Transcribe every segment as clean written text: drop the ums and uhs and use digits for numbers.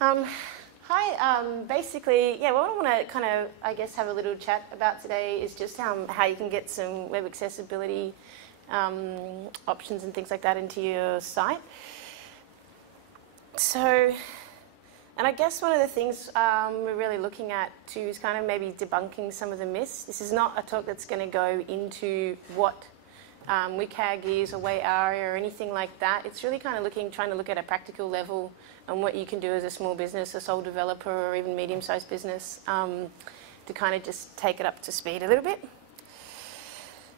Hi, basically, yeah, what I want to kind of, I guess, have a little chat about today is just how you can get some web accessibility options and things like that into your site. So, and I guess one of the things we're really looking at too is kind of maybe debunking some of the myths. This is not a talk that's going to go into what WCAG is or Wai-ARIA or anything like that. It's really kind of trying to look at a practical level and what you can do as a small business, a sole developer, or even medium-sized business to kind of just take it up to speed a little bit.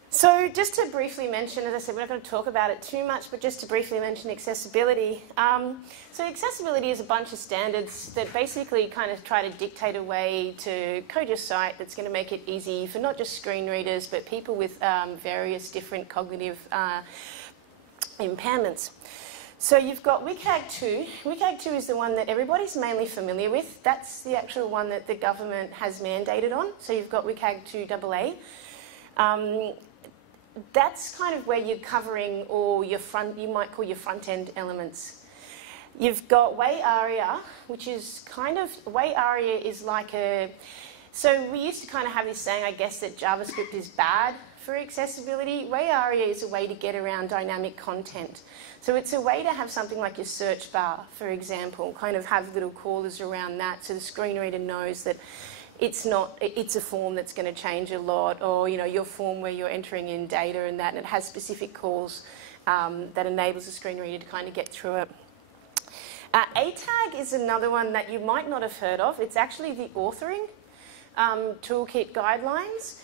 So just to briefly mention, as I said, we're not going to talk about it too much, but just to briefly mention accessibility. So accessibility is a bunch of standards that basically kind of try to dictate a way to code your site that's going to make it easy for not just screen readers, but people with various different cognitive impairments. So you've got WCAG 2. WCAG 2 is the one that everybody's mainly familiar with. That's the actual one that the government has mandated on. So you've got WCAG 2 AA. That's kind of where you're covering all your you might call your front-end elements. You've got Wai-ARIA, which is kind of, Wai-ARIA is like so we used to kind of have this saying, I guess, that JavaScript is bad for accessibility. Wai-ARIA is a way to get around dynamic content. So it's a way to have something like your search bar, for example, kind of have little callers around that so the screen reader knows that it's a form that's going to change a lot, or your form where you're entering in data and that, and it has specific calls that enables the screen reader to kind of get through it. ATAG is another one that you might not have heard of. It's actually the authoring toolkit guidelines.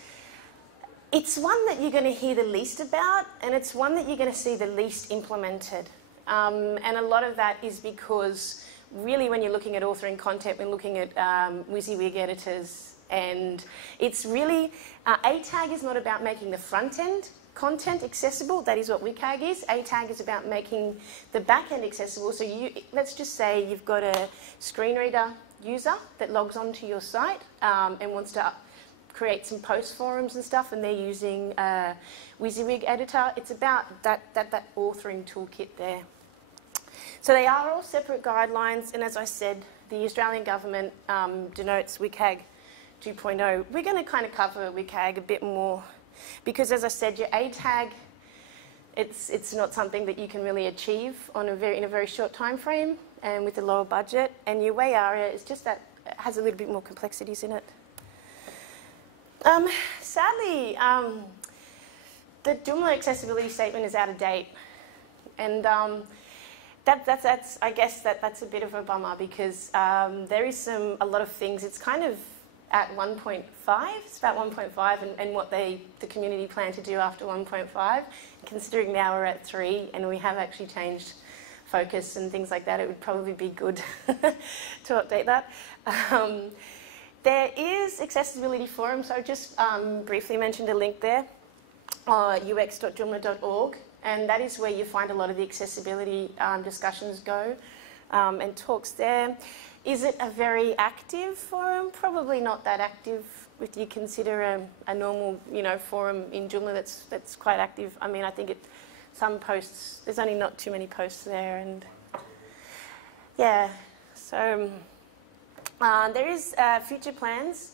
It's one that you're going to hear the least about, and it's one that you're going to see the least implemented. And a lot of that is because really when you're looking at authoring content, we're looking at WYSIWYG editors, and it's really, ATAG is not about making the front end content accessible. That is what WCAG is. ATAG is about making the back end accessible. So let's just say you've got a screen reader user that logs onto your site and wants to create some post forums and stuff, and they're using WYSIWYG editor. It's about that authoring toolkit there. So they are all separate guidelines, and as I said, the Australian government denotes WCAG 2.0. We're going to kind of cover WCAG a bit more because, as I said, your ATAG, it's not something that you can really achieve in a very short time frame and with a lower budget. And your Wai-ARIA is just that it has a little bit more complexities in it. Sadly, the Joomla accessibility statement is out of date, and that's I guess that's a bit of a bummer because there is a lot of things. It's kind of at 1.5. It's about 1.5, and what the community plan to do after 1.5. Considering now we're at 3, and we have actually changed focus and things like that, it would probably be good to update that. There is accessibility forum, so I just briefly mentioned a link there, ux.joomla.org, and that is where you find a lot of the accessibility discussions go and talks there. Is it a very active forum? Probably not that active if you consider a normal forum in Joomla that's quite active. I mean, I think some posts, there's only not too many posts there, and yeah, so there is future plans,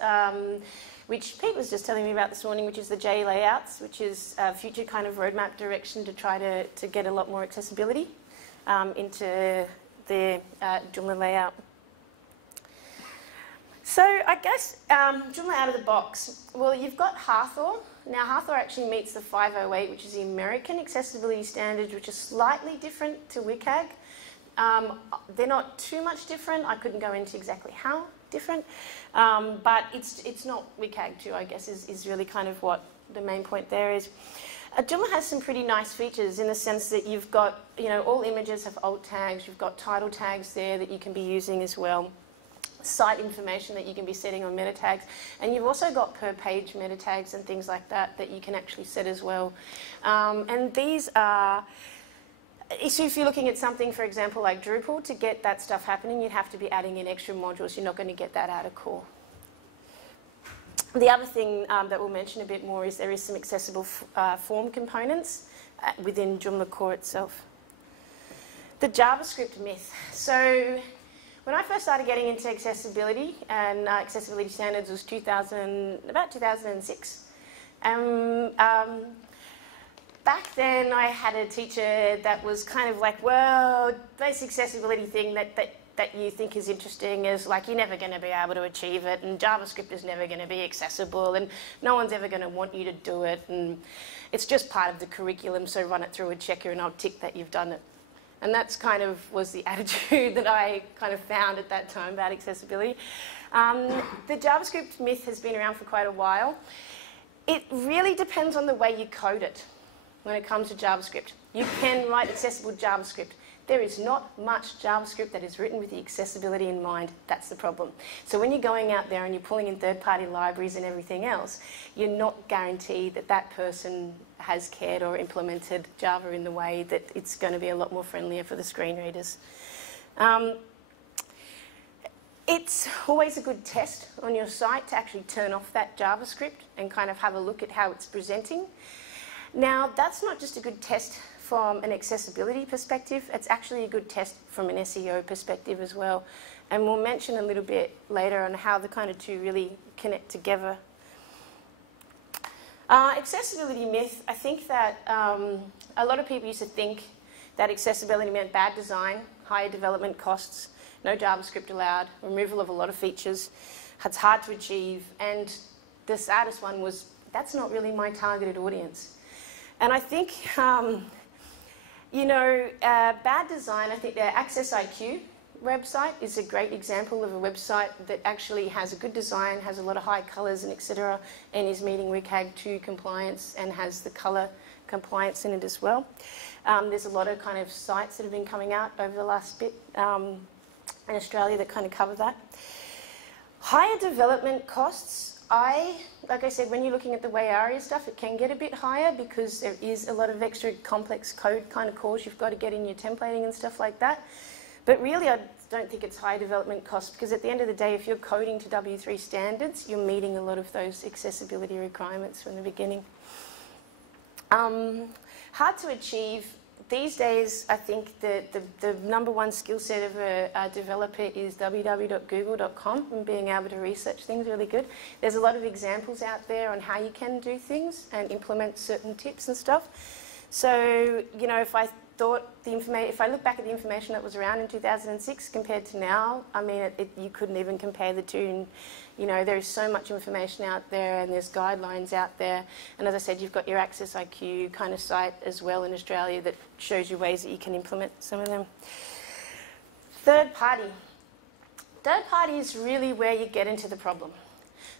which Pete was just telling me about this morning, which is the J layouts, which is a future kind of roadmap direction to try to get a lot more accessibility into the Joomla layout. So I guess Joomla out of the box. Well, you've got Hathor. Now Hathor actually meets the 508, which is the American accessibility standard, which is slightly different to WCAG. They're not too much different. I couldn't go into exactly how different, but it's not WCAG 2, I guess, is really kind of what the main point there is. Joomla has some pretty nice features in the sense that you've got, all images have alt tags. You've got title tags there that you can be using as well. Site information that you can be setting on meta tags, and you've also got per page meta tags and things like that you can actually set as well. And these are, so if you're looking at something, for example, like Drupal, to get that stuff happening, you'd have to be adding in extra modules. You're not going to get that out of core. The other thing that we'll mention a bit more is there is some accessible form components within Joomla core itself. The JavaScript myth. So when I first started getting into accessibility, and accessibility standards was about 2006. Back then I had a teacher that was kind of like, well, this accessibility thing that you think is interesting is like you're never going to be able to achieve it, and JavaScript is never going to be accessible, and no one's ever going to want you to do it, and it's just part of the curriculum, so run it through a checker and I'll tick that you've done it. And that's kind of was the attitude that I kind of found at that time about accessibility. The JavaScript myth has been around for quite a while. It really depends on the way you code it when it comes to JavaScript. You can write accessible JavaScript. There is not much JavaScript that is written with the accessibility in mind. That's the problem. So when you're going out there and you're pulling in third-party libraries and everything else, you're not guaranteed that that person has cared or implemented Java in the way that it's going to be a lot more friendlier for the screen readers. It's always a good test on your site to actually turn off that JavaScript and kind of have a look at how it's presenting. Now, that's not just a good test from an accessibility perspective, it's actually a good test from an SEO perspective as well. And we'll mention a little bit later on how the kind of two really connect together. Accessibility myth, I think that a lot of people used to think that accessibility meant bad design, higher development costs, no JavaScript allowed, removal of a lot of features, it's hard to achieve, and the saddest one was, that's not really my targeted audience. And I think, you know, bad design, I think the Access IQ website is a great example of a website that actually has a good design, has a lot of high colours and etc., and is meeting WCAG 2 compliance and has the colour compliance in it as well. There's a lot of kind of sites that have been coming out over the last bit in Australia that kind of cover that. Higher development costs. Like I said, when you're looking at the Wai-ARIA stuff, it can get a bit higher because there is a lot of extra complex code kind of calls you've got to get in your templating and stuff like that. But really, I don't think it's high development cost because at the end of the day, if you're coding to W3 standards, you're meeting a lot of those accessibility requirements from the beginning. Hard to achieve. These days, I think the number one skill set of a developer is www.google.com and being able to research things really good. There's a lot of examples out there on how you can do things and implement certain tips and stuff. So, you know, if I look back at the information that was around in 2006 compared to now, I mean, you couldn't even compare the two. And, you know, there is so much information out there and there's guidelines out there. And as I said, you've got your Access IQ kind of site as well in Australia that shows you ways that you can implement some of them. Third party. Third party is really where you get into the problem.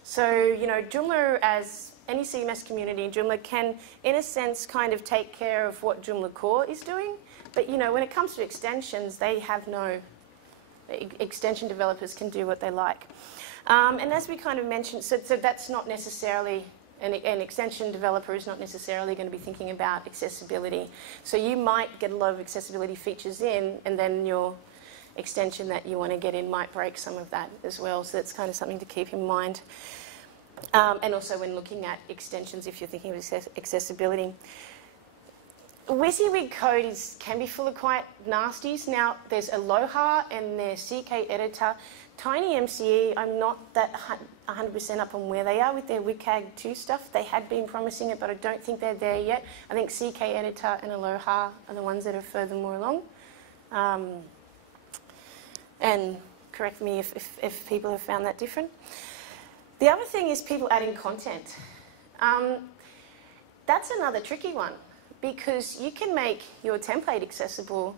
So, you know, Joomla, as any CMS community in Joomla, can, in a sense, kind of take care of what Joomla Core is doing. But, you know, when it comes to extensions, they have no... Extension developers can do what they like. And as we kind of mentioned, so that's not necessarily... An extension developer is not necessarily going to be thinking about accessibility. So you might get a lot of accessibility features in, and then your extension that you want to get in might break some of that as well. So that's kind of something to keep in mind. And also when looking at extensions, if you're thinking of accessibility. WYSIWYG code can be full of quite nasties. Now, there's Aloha and there's CK Editor. TinyMCE, I'm not that 100% up on where they are with their WCAG 2 stuff. They had been promising it, but I don't think they're there yet. I think CK Editor and Aloha are the ones that are furthermore along. And correct me if people have found that different. The other thing is people adding content. That's another tricky one because you can make your template accessible,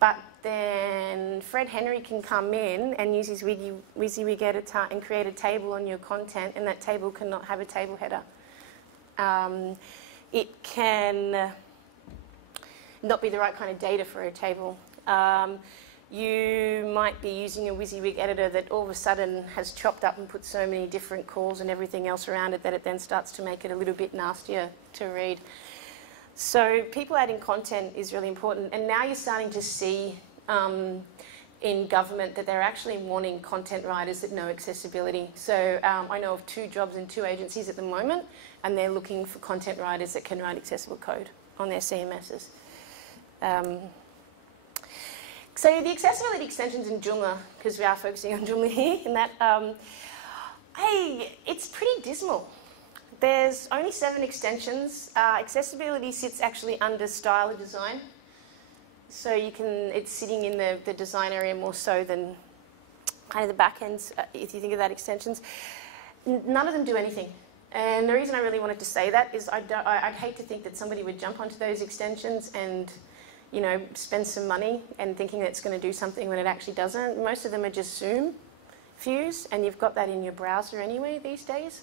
but then Fred Henry can come in and use his WYSIWYG editor and create a table on your content, and that table cannot have a table header. It can not be the right kind of data for a table. You might be using a WYSIWYG editor that all of a sudden has chopped up and put so many different calls and everything else around it that it then starts to make it a little bit nastier to read. So people adding content is really important, and now you're starting to see in government that they're actually wanting content writers that know accessibility. So I know of 2 jobs in 2 agencies at the moment, and they're looking for content writers that can write accessible code on their CMSs. So the accessibility extensions in Joomla, because we are focusing on Joomla here, in that, hey, it's pretty dismal. There's only 7 extensions. Accessibility sits actually under style of design. So you can, it's sitting in the design area more so than kind of the back ends, if you think of that extensions. None of them do anything. And the reason I really wanted to say that is I'd hate to think that somebody would jump onto those extensions and, you know, spend some money and thinking that it's going to do something when it actually doesn't. Most of them are just Zoom views, and you've got that in your browser anyway these days.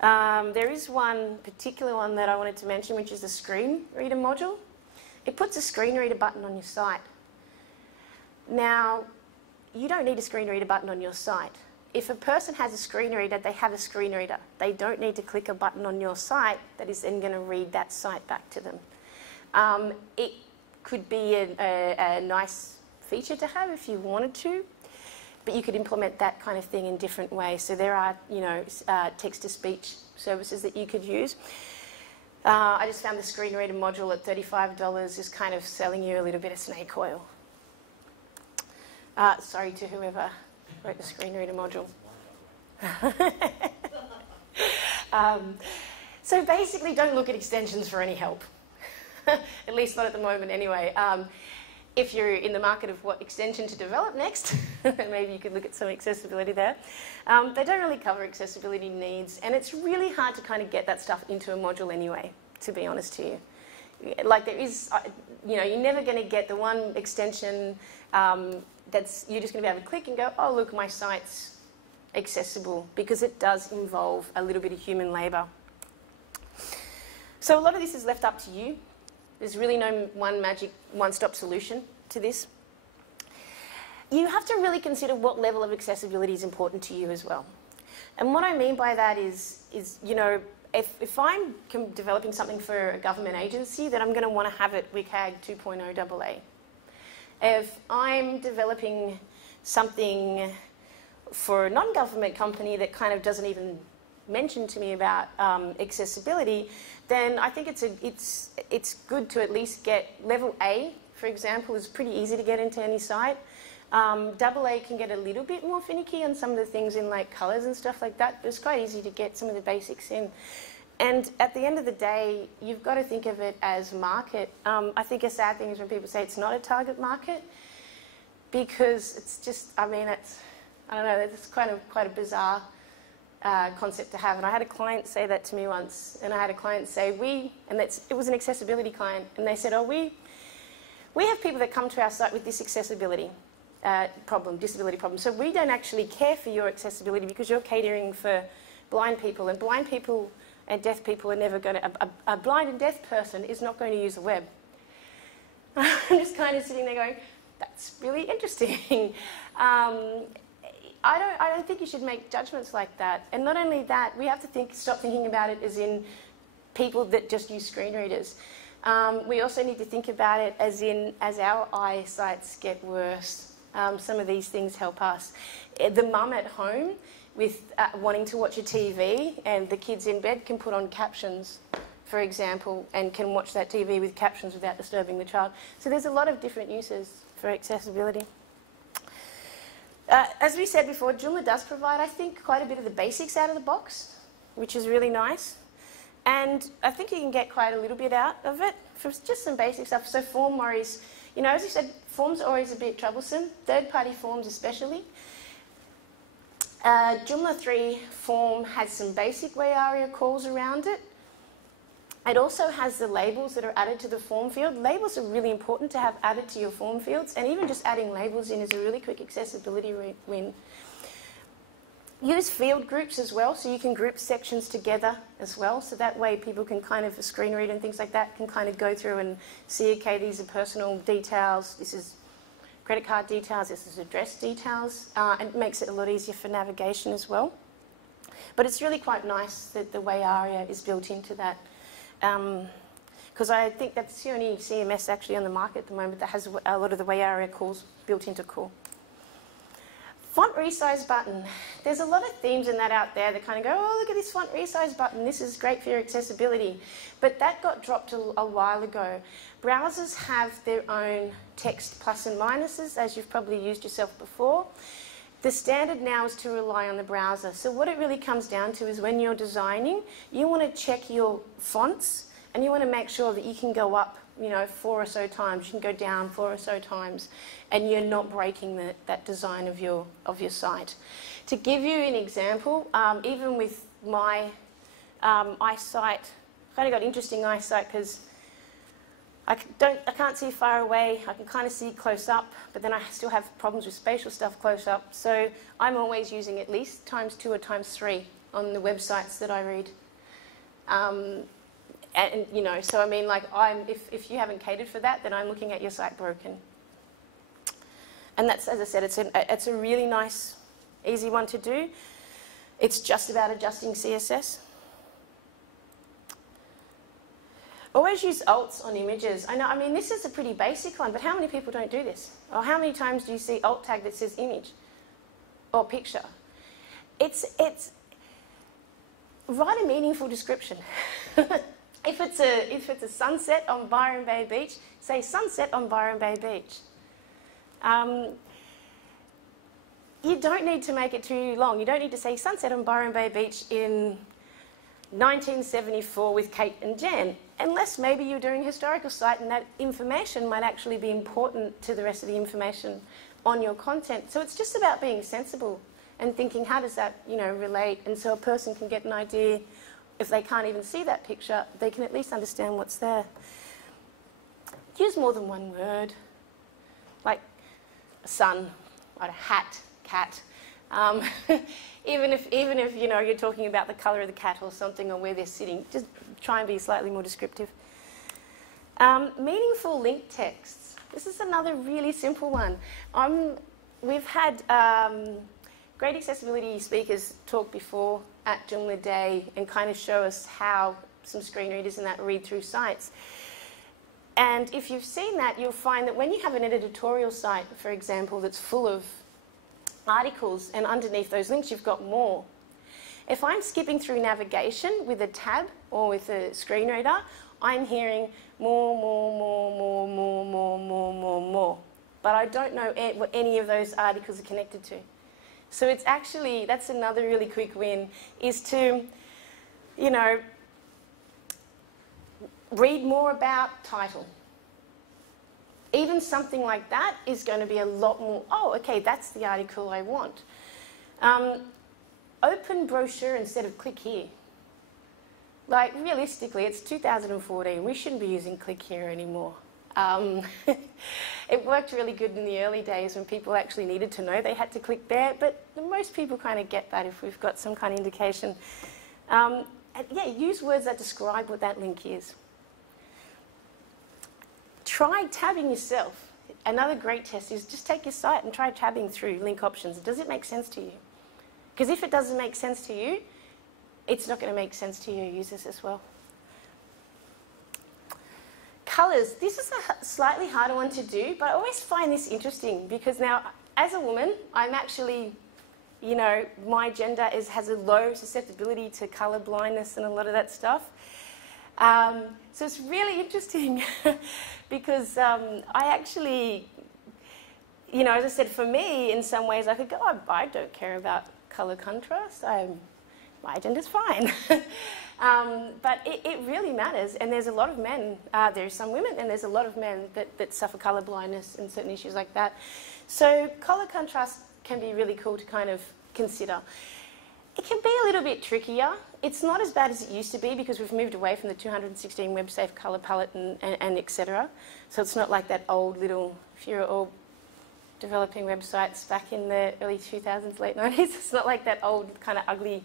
There is one particular one that I wanted to mention, which is the screen reader module. It puts a screen reader button on your site. Now, you don't need a screen reader button on your site. If a person has a screen reader, they have a screen reader. They don't need to click a button on your site that is then going to read that site back to them. It could be a nice feature to have if you wanted to, but you could implement that kind of thing in different ways. So there are, you know, text-to-speech services that you could use. I just found the screen reader module at $35 is kind of selling you a little bit of snake oil. Sorry to whoever wrote the screen reader module. So basically, don't look at extensions for any help. At least not at the moment anyway. If you're in the market of what extension to develop next, maybe you could look at some accessibility there. They don't really cover accessibility needs, and it's really hard to kind of get that stuff into a module anyway, to be honest to you. Like there is, you know, you're never going to get the one extension that's, you're just going to be able to click and go, oh look, my site's accessible, because it does involve a little bit of human labour. So a lot of this is left up to you. There's really no one magic, one-stop solution to this. You have to really consider what level of accessibility is important to you as well. And what I mean by that is you know, if I'm developing something for a government agency, then I'm going to want to have it WCAG 2.0 AA. If I'm developing something for a non-government company that kind of doesn't even mention to me about accessibility, then I think it's good to at least get level A, for example, is pretty easy to get into any site. AA can get a little bit more finicky on some of the things in like colours and stuff like that, but it's quite easy to get some of the basics in. And at the end of the day, you've got to think of it as market. I think a sad thing is when people say it's not a target market, because it's just, I mean, it's, I don't know, it's quite a bizarre concept to have. And I had a client say that to me once, and I had a client say, it was an accessibility client, and they said, oh, we have people that come to our site with this accessibility disability problem, so we don't actually care for your accessibility because you're catering for blind people, and blind people and deaf people are never going to, a blind and deaf person is not going to use the web. I'm just kind of sitting there going, that's really interesting. I don't think you should make judgments like that. And not only that, we have to stop thinking about it as in people that just use screen readers. We also need to think about it as our eyesights get worse. Some of these things help us. The mum at home with wanting to watch a TV, and the kids in bed can put on captions, for example, and can watch that TV with captions without disturbing the child. So there's a lot of different uses for accessibility. As we said before, Joomla does provide, I think, quite a bit of the basics out of the box, which is really nice. And I think you can get quite a little bit out of it for just some basic stuff. So form worries, you know, as you said, forms are always a bit troublesome, third-party forms especially. Joomla 3 form has some basic Wai-ARIA calls around it. It also has the labels that are added to the form field. Labels are really important to have added to your form fields, and even just adding labels in is a really quick accessibility win. Use field groups as well, so you can group sections together as well, so that way people can kind of, a screen reader and things like that, can kind of go through and see, okay, these are personal details, this is credit card details, this is address details, and it makes it a lot easier for navigation as well. But it's really quite nice that the Wai-ARIA is built into that, because I think that's the only CMS actually on the market at the moment that has a lot of the Wai-ARIA calls built into core. Font resize button. There's a lot of themes in that out there that kind of go, oh, look at this font resize button. This is great for your accessibility. But that got dropped a while ago. Browsers have their own text plus and minuses, as you've probably used yourself before. The standard now is to rely on the browser. So what it really comes down to is when you're designing, you want to check your fonts and you want to make sure that you can go up, you know, 4 or so times, you can go down 4 or so times, and you're not breaking that design of your site. To give you an example, even with my eyesight, I've kind of got interesting eyesight because I can't see far away, I can kind of see close up, but then I still have problems with spatial stuff close up, so I'm always using at least ×2 or ×3 on the websites that I read. And you know, so I mean, like, if you haven't catered for that, then I'm looking at your site broken. And that's, as I said, it's a really nice, easy one to do. It's just about adjusting CSS. Always use alts on images. I know, I mean, this is a pretty basic one, but how many people don't do this? Or how many times do you see alt tag that says image or picture? It's write a meaningful description. If it's a sunset on Byron Bay Beach, say sunset on Byron Bay Beach. You don't need to make it too long. You don't need to say sunset on Byron Bay Beach in 1974 with Kate and Jan, unless maybe you're doing a historical site and that information might actually be important to the rest of the information on your content. So it's just about being sensible and thinking, how does that, you know, relate? And so a person can get an idea. If they can't even see that picture, they can at least understand what's there. Use more than one word, like a sun, or a hat, cat. Even if you know, you're talking about the colour of the cat or something, or where they're sitting, just try and be slightly more descriptive. Meaningful link texts. This is another really simple one. We've had great accessibility speakers talk before at Joomla Day and kind of show us how some screen readers and that read through sites. And if you've seen that, you'll find that when you have an editorial site, for example, that's full of articles, and underneath those links you've got more. If I'm skipping through navigation with a tab or with a screen reader, I'm hearing more, more, more, more, more, more, more, more, more. But I don't know what any of those articles are connected to. So it's actually, that's another really quick win, is to, you know, read more about title. Even something like that is going to be a lot more, oh, okay, that's the article I want. Open brochure instead of click here. Like, realistically, it's 2014. We shouldn't be using click here anymore. It worked really good in the early days when people actually needed to know they had to click there, but most people kind of get that if we've got some kind of indication. And yeah, use words that describe what that link is. Try tabbing yourself. Another great test is just take your site and try tabbing through link options. Does it make sense to you? Because if it doesn't make sense to you, it's not going to make sense to your users as well. Colours. This is a slightly harder one to do, but I always find this interesting because now, as a woman, I'm actually, you know, my gender has a low susceptibility to colour blindness and a lot of that stuff. So it's really interesting because I actually, you know, as I said, for me, in some ways, I could go, oh, I don't care about colour contrast. My gender's fine. But it really matters, and there's a lot of men, there's some women, and there's a lot of men that suffer colour blindness and certain issues like that. So colour contrast can be really cool to kind of consider. It can be a little bit trickier. It's not as bad as it used to be because we've moved away from the 216 web safe colour palette and etc. So it's not like that old little, if you're all developing websites back in the early 2000s, late 90s, it's not like that old kind of ugly.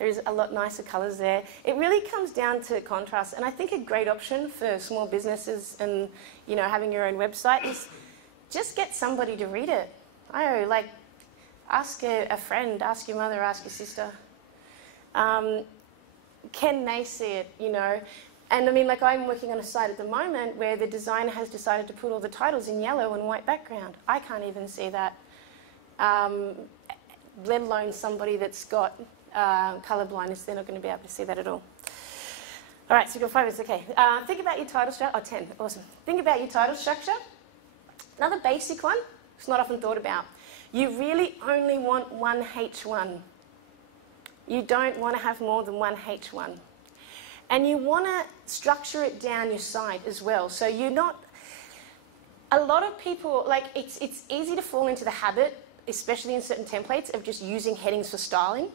There's a lot nicer colours there. It really comes down to contrast, and I think a great option for small businesses and, you know, having your own website is just get somebody to read it. I don't know, like, ask a friend, ask your mother, ask your sister. Can they see it, you know? And I mean, like, I'm working on a site at the moment where the designer has decided to put all the titles in yellow and white background. I can't even see that. let alone somebody that's got colour blindness. They're not going to be able to see that at all. All right, so you've got 5 minutes, okay. Think about your title structure. Oh, 10, awesome. Think about your title structure. Another basic one, it's not often thought about. You really only want one H1. You don't want to have more than one H1. And you want to structure it down your site as well. So you're not... A lot of people, like, it's easy to fall into the habit, especially in certain templates, of just using headings for styling.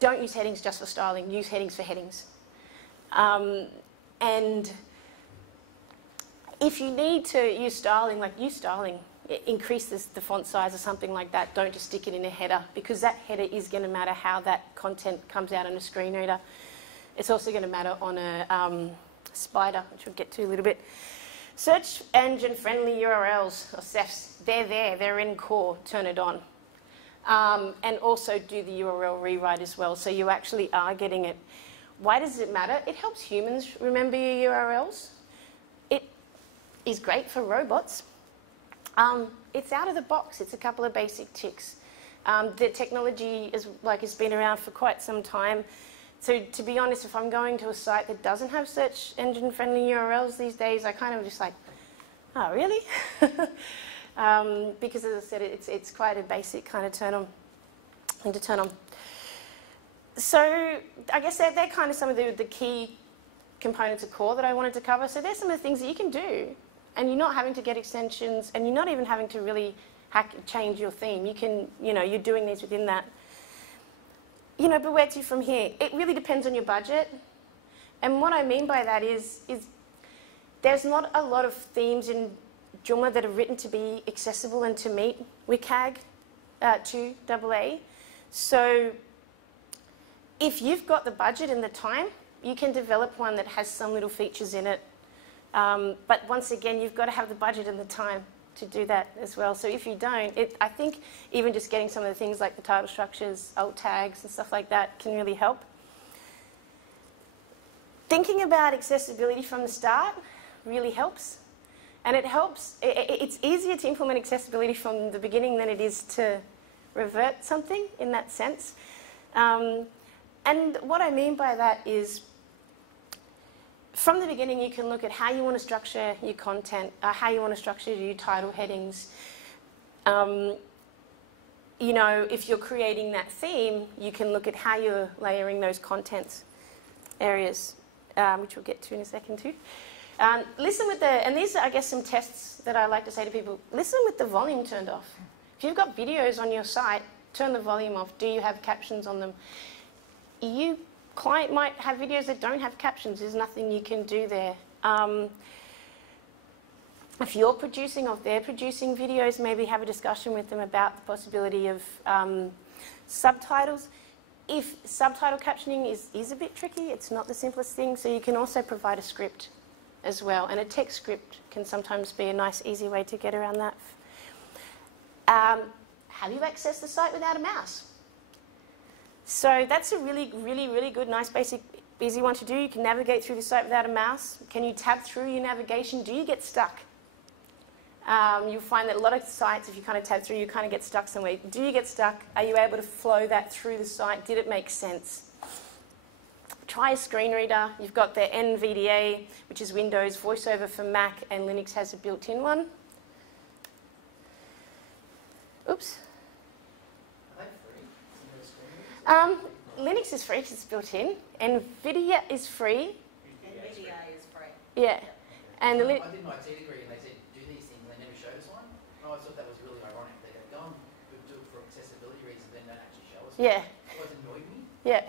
Don't use headings just for styling. Use headings for headings. And if you need to use styling, like use styling. Increase the font size or something like that. Don't just stick it in a header, because that header is going to matter how that content comes out on a screen reader. It's also going to matter on a spider, which we'll get to a little bit. Search engine friendly URLs, or CEFs, they're there, they're in core, turn it on. And also do the URL rewrite as well, so you actually are getting it. Why does it matter? It helps humans remember your URLs. It is great for robots. It's out of the box. It's a couple of basic ticks. The technology has been around for quite some time. So to be honest, if I'm going to a site that doesn't have search engine friendly URLs these days, I kind of just like, oh really? Because as I said, it's quite a basic kind of turn on. So I guess they're kind of some of the key components of core that I wanted to cover. So there's some of the things that you can do. And you're not having to get extensions, and you're not even having to really change your theme. You can, you're doing these within that. But where to from here? It really depends on your budget. And what I mean by that is there's not a lot of themes in Joomla that are written to be accessible and to meet WCAG 2 AA. So if you've got the budget and the time, you can develop one that has some little features in it. But once again, you've got to have the budget and the time to do that as well. So if you don't, I think even just getting some of the things like the title structures, alt tags and stuff like that can really help. Thinking about accessibility from the start really helps. And it helps, it's easier to implement accessibility from the beginning than it is to revert something in that sense. And what I mean by that is, from the beginning, you can look at how you want to structure your content, how you want to structure your title headings. If you're creating that theme, you can look at how you're layering those contents areas, which we'll get to in a second too. Listen with and these are, I guess, some tests that I like to say to people. Listen with the volume turned off. If you've got videos on your site, turn the volume off. Do you have captions on them? Client might have videos that don't have captions. There's nothing you can do there. If you're producing or they're producing videos, maybe have a discussion with them about the possibility of subtitles. If subtitle captioning is a bit tricky, it's not the simplest thing, so you can also provide a script as well. And a text script can sometimes be a nice, easy way to get around that. How do you access the site without a mouse? So that's a really, really, really good, nice, basic, easy one to do. You can navigate through the site without a mouse. Can you tab through your navigation? Do you get stuck? You'll find that a lot of sites, if you kind of tab through, you kind of get stuck somewhere. Do you get stuck? Are you able to flow that through the site? Did it make sense? Try a screen reader. You've got the NVDA, which is Windows, VoiceOver for Mac, and Linux has a built-in one. Oops. Linux is free because it's built in. NVIDIA is free. NVIDIA is free. Yeah. And I did my IT degree and they said, do these things, and they never showed us one. I always thought that was really ironic. They go and do it for accessibility reasons, then don't actually show us. Yeah. It always annoyed me. Yeah.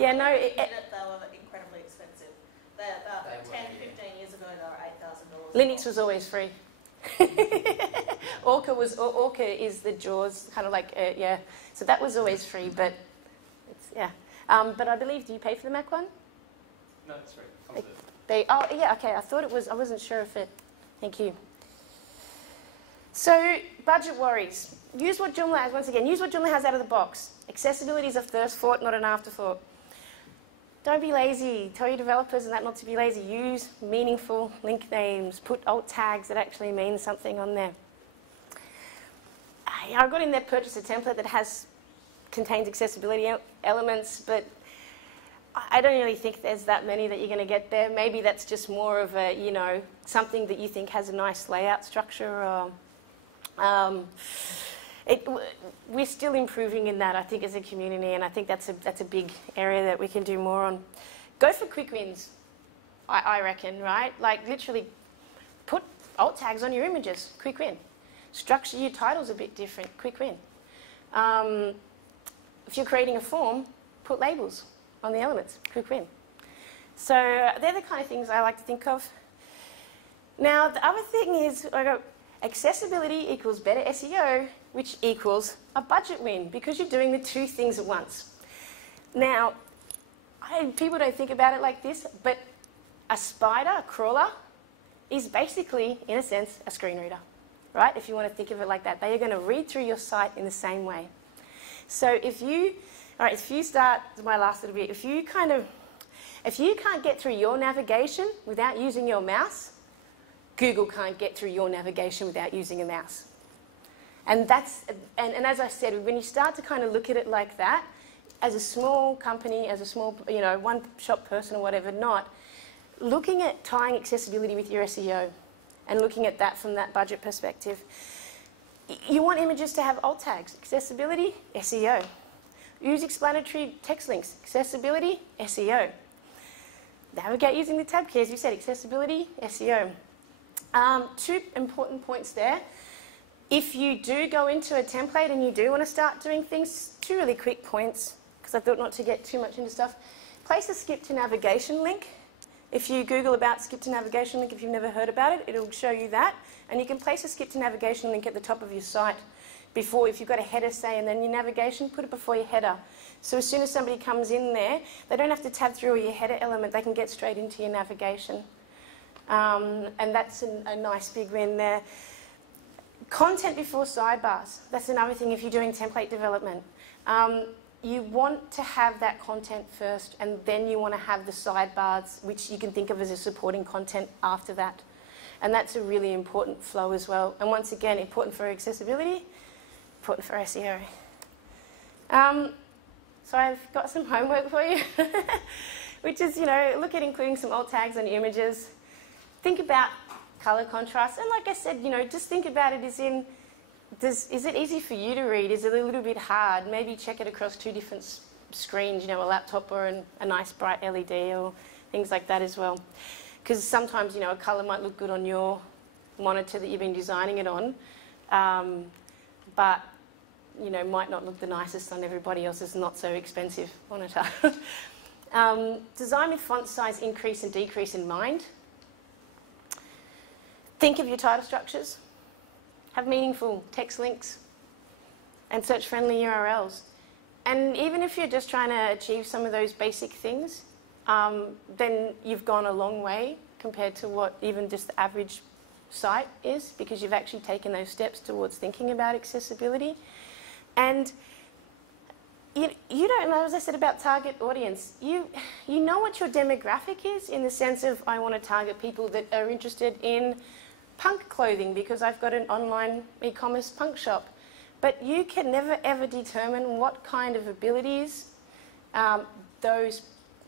Yeah, no. They were incredibly expensive. About 10, 15 years ago, they were $8,000. Linux was always free. Orca is the JAWS, kind of like, yeah. So that was always free, but it's, yeah. But I believe, do you pay for the Mac one? No, it's free. Oh, yeah, okay. I thought it was, I wasn't sure if it, thank you. So, budget worries. Use what Joomla has, once again, use what Joomla has out of the box. Accessibility is a first thought, not an afterthought. Don't be lazy. Tell your developers and that not to be lazy. Use meaningful link names. Put alt tags that actually mean something on there. I got in there, purchase a template that contains accessibility elements, but I don't really think there's that many that you're going to get there. Maybe that's just more of a, you know, something that you think has a nice layout structure. Or, we're still improving in that, I think, as a community, and I think that's a big area that we can do more on. Go for quick wins, I reckon, right? Like, literally put alt tags on your images, quick win. Structure your titles a bit different, quick win. If you're creating a form, put labels on the elements, quick win. So they're the kind of things I like to think of. Now, the other thing is, I go, accessibility equals better SEO, which equals a budget win, because you're doing the two things at once. Now, people don't think about it like this, but a spider, a crawler, is basically, in a sense, a screen reader, right? If you want to think of it like that. They are going to read through your site in the same way. So if you start, my last little bit, if you can't get through your navigation without using your mouse, Google can't get through your navigation without using a mouse. And and as I said, when you start to kind of look at it like that, as a small company, as a small, you know, one-shop person or whatever, looking at tying accessibility with your SEO and looking at that from that budget perspective. You want images to have alt tags, accessibility, SEO. Use explanatory text links, accessibility, SEO. Navigate using the tab key, as you said, accessibility, SEO. Two important points there. If you do go into a template and you do want to start doing things, two really quick points, because I thought not to get too much into stuff. Place a skip to navigation link. If you Google about skip to navigation link, if you've never heard about it, it'll show you that. And you can place a skip to navigation link at the top of your site before, if you've got a header, say, and then your navigation, put it before your header. So as soon as somebody comes in there, they don't have to tab through your header element, they can get straight into your navigation. And that's a nice big win there. Content before sidebars. That's another thing if you're doing template development. You want to have that content first, and then you want to have the sidebars, which you can think of as a supporting content after that. And that's a really important flow as well. And once again, important for accessibility, important for SEO. So I've got some homework for you, which is, you know, look at including some alt tags on your images. Think about color contrast. And like I said, you know, just think about it as in, is it easy for you to read? Is it a little bit hard? Maybe check it across two different screens, you know, a laptop or a nice bright LED or things like that as well. Because sometimes, you know, a colour might look good on your monitor that you've been designing it on, but, you know, might not look the nicest on everybody else's not so expensive monitor. Design with font size increase and decrease in mind. Think of your title structures. Have meaningful text links and search-friendly URLs. And even if you're just trying to achieve some of those basic things, then you've gone a long way compared to what even just the average site is, because you've actually taken those steps towards thinking about accessibility. And you don't know, as I said about target audience, you know what your demographic is, in the sense of, I want to target people that are interested in punk clothing because I've got an online e-commerce punk shop. But you can never ever determine what kind of abilities those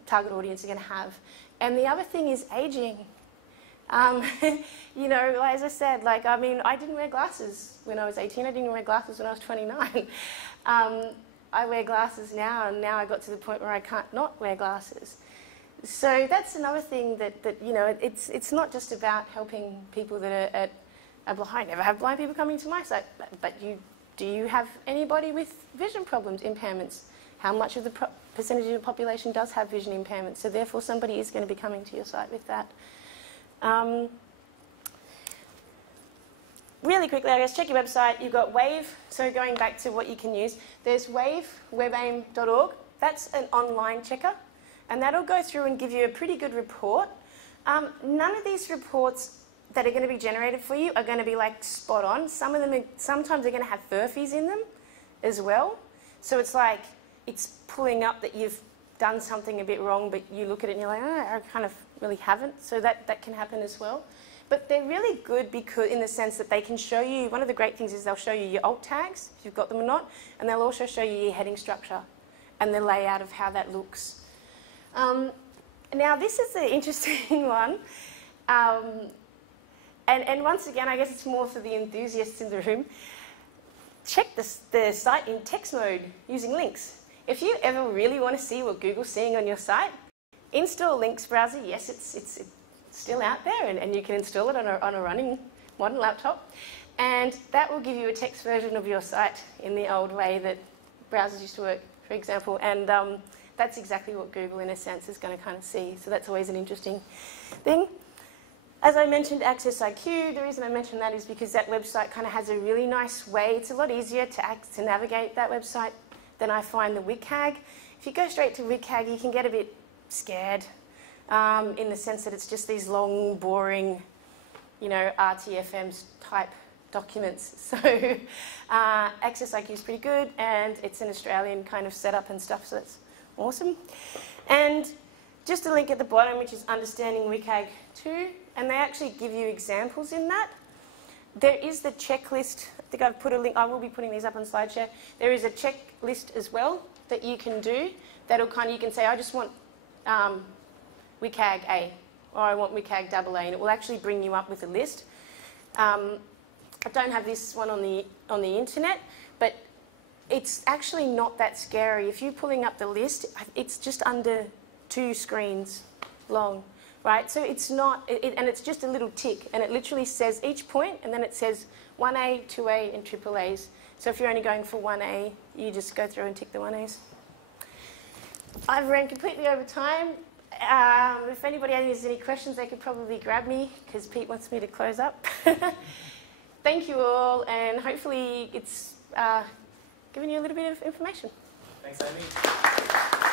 target audience are going to have. And the other thing is aging. You know, as I said, like, I mean, I didn't wear glasses when I was 18. I didn't wear glasses when I was 29. I wear glasses now, and now I got to the point where I can't not wear glasses. So that's another thing that you know, it's not just about helping people that are blind. I never have blind people coming to my site, but do you have anybody with vision problems, impairments? How much of the percentage of the population does have vision impairments? So therefore somebody is going to be coming to your site with that. Really quickly, I guess, check your website. You've got Wave, so going back to what you can use. There's Wave, webaim.org. That's an online checker, and that'll go through and give you a pretty good report. None of these reports that are going to be generated for you are going to be like spot on. Some of them, sometimes they're going to have furfies in them as well. So it's like, it's pulling up that you've done something a bit wrong, but you look at it and you're like, oh, I kind of really haven't. So that can happen as well. But they're really good because in the sense that they can show you, one of the great things is they'll show you your alt tags, if you've got them or not, and they'll also show you your heading structure and the layout of how that looks. Now this is the interesting one. And once again, I guess it's more for the enthusiasts in the room. Check the site in text mode using links. If you ever really want to see what Google's seeing on your site, install Links browser. Yes, it's still out there, and you can install it on a running modern laptop. And that will give you a text version of your site in the old way that browsers used to work, for example. And that's exactly what Google, in a sense, is going to kind of see. So that's always an interesting thing. As I mentioned, Access IQ, the reason I mentioned that is because that website kind of has a really nice way. It's a lot easier to navigate that website than I find the WCAG. If you go straight to WCAG, you can get a bit scared in the sense that it's just these long, boring, you know, RTFM type documents. So Access IQ is pretty good, and it's an Australian kind of setup and stuff, so that's awesome. And just a link at the bottom, which is Understanding WCAG 2, and they actually give you examples in that. There is the checklist. I think I've put a link. I will be putting these up on SlideShare. There is a checklist as well that you can do. That'll kind of, you can say, I just want WCAG A, or I want WCAG AA, and it will actually bring you up with a list. I don't have this one on the internet, but it's actually not that scary. If you're pulling up the list, it's just under 2 screens long, right? So it's not, and it's just a little tick, and it literally says each point, and then it says 1A, 2A, and AAAs. So if you're only going for 1A, you just go through and tick the 1As. I've ran completely over time. If anybody has any questions, they could probably grab me, because Pete wants me to close up. Thank you all, and hopefully it's given you a little bit of information. Thanks, Aimee.